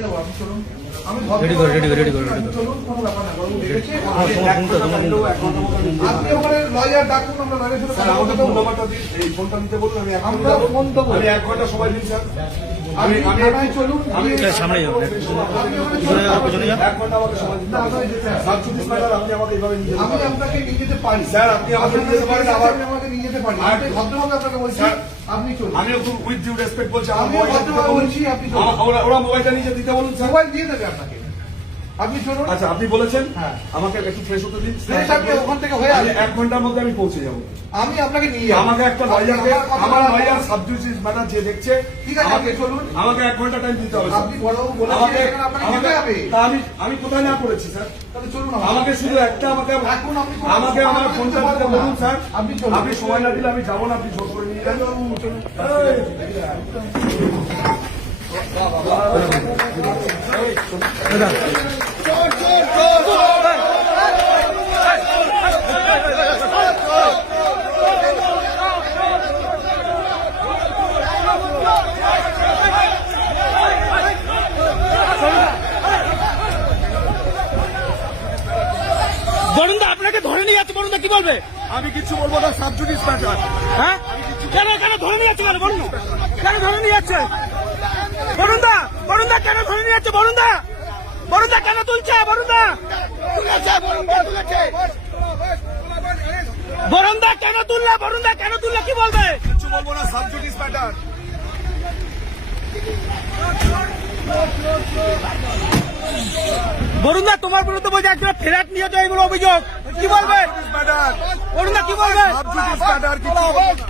নিয়ে নেবো, আপনি চলুন। আমি রেডি করো চলুন, কোনো ব্যাপার না, বাবু দেখেছি। আপনি ওখানে লয়ার ডাকুন, আমরা লয়ারের সাথে আমাকে ফোন নাম্বারটা দিন, এই ফোনটা নিতে বলুন, আমি এখন আমরা যাবো। ফোন দেবো। আমি 1 ঘন্টা সময় দিন স্যার। আমি থানায় চলুন, সামনে যাও, আপনি ওখানে পিছনে যাও, পিছনে যাও। 1 ঘন্টা আমাকে সময় দিন। না, আপনাকে যেতে হবে। সাবজুডিস ম্যাটার আপনি আমাকে এইভাবে নিয়ে যেতে আমি পারেন। আপনাকে নিয়ে যেতে পারি স্যার, আপনি আমাকে নিয়ে যেতে পারেন, আবার আপনি আমাকে নিয়ে যেতে পারি। আর- আমি ভদ্রভাবে আপনাকে বলছি, স্যার, আপনি চলুন। আমিও খুব উইথ ডিউ রেসপেক্ট বলছি, আমার আমিও মোবাইলটা দিতে ভদ্রভাবে বলুন। বলছি, আপনি চলুন। ওরা মোবাইলটা নিয়ে দিতে বলুন স্যার। মোবাইল দিয়ে দেবে আপনাকে, আপনি চলুন। আচ্ছা, আপনি বলেছেন হ্যাঁ। আমাকে একটু ফ্রেশ হতে দিন। Fresh আপনি ওখান থেকে হয়ে আসবেন। 1 ঘন্টার মধ্যে আমি পৌঁছে যাবো। আমি আপনাকে নিয়ে যাবো। আমাকে একটা লয়ারকে, আমার লয়ার সাবজুডিস ম্যাটার যে দেখছে, ঠিক আছে, আপনি চলুন। আমাকে 1 ঘন্টা টাইম দিতে হবে স্যার। আপনি বড়বাবু বলেছেন, আমাকে এখানে আপনাকে যেতে হবে। তা আমি কোথায় না করেছি স্যার? তাহলে চলুন আমাকে শুধু একটা এখন আপনি কোনো- আমাকে আমার ফোনটা দিতে বলুন স্যার। আপনি চলুন। আপনি সময় না দিলে আমি যাবো না, আপনি জোর করে নিয়ে যান। বরুণদা আপনাকে ধরে নিয়ে যাচ্ছে, বরুণদা কি বলবে? আমি কিছু বলবো না, সাবজুডিস ম্যাটার। হ্যাঁ কেন কেন ধরে নিয়ে যাচ্ছে, কেন বরুণ কেন ধরে নিয়ে যাচ্ছে? বরুণদা বরুণদা কেন ধরে নিয়ে যাচ্ছে? বরুণদা বরুণদা কেন তুলছে? বরুণদা বরুণদা কেন তুললে? বরুণদা কেন তুললে কি বলবে? কিছু বলবো না, সাবজুডিস ম্যাটার। বরুণদা তোমার বিরুদ্ধে বলছে একজন ফেরাত নিয়ে যায় বলে অভিযোগ, কি বলবে? ম্যাটার, বরুণদা কি বলবে? সাবজুডিস ম্যাটার, কিছু বলবো না।